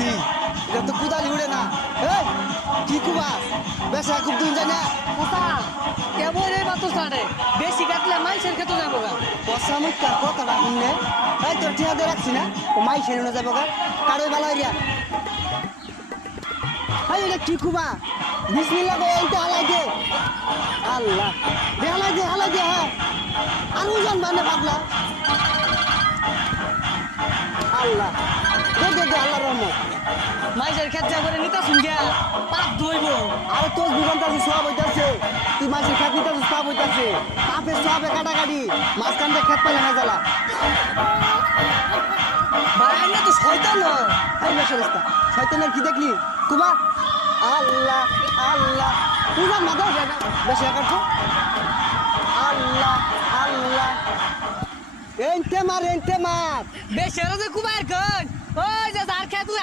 দেখছি এটা তো কুদালি উড়ে না এই কি কুবা বেশা খুব দিন জানা কথা কেবল এই বাতো ছাড়ে বেশি কাটলে মাইসের খেতে যাবো গা পয়সা মুখটা কথাটা শুনলে এই তোর ঠিয়া দিয়ে রাখছি না ও মাই ছেড়ে যাবো গা কারোই ভালো হইয়া এই এটা কি কুবা বিসমিল্লাহ গো এইটা হালাই দে আল্লাহ দে হালাই দে হ্যাঁ আর ওজন বানে পাগলা আল্লাহ দে আল্লাহর রহমত মাইসের খেতে করে নিতা শুন গিয়া পাপ ধইব আরে তোর দুগানটাছে সব হইতাছে তুই মাছের খেত নিতেছিস সব হইতাছে পাপের সবে কাটাকাটি মাঝখানটা খেত পাইলে না জ্বালা ভাই না তো শয়তান নয় এই বেসরস্তা শয়তানের কি দেখলি কুবা আল্লাহ আল্লাহ পূজার মাথা বেশি কাটছো আল্লাহ আল্লাহ এনতে মার বেশি কুমার কন ওই যে যার খেতে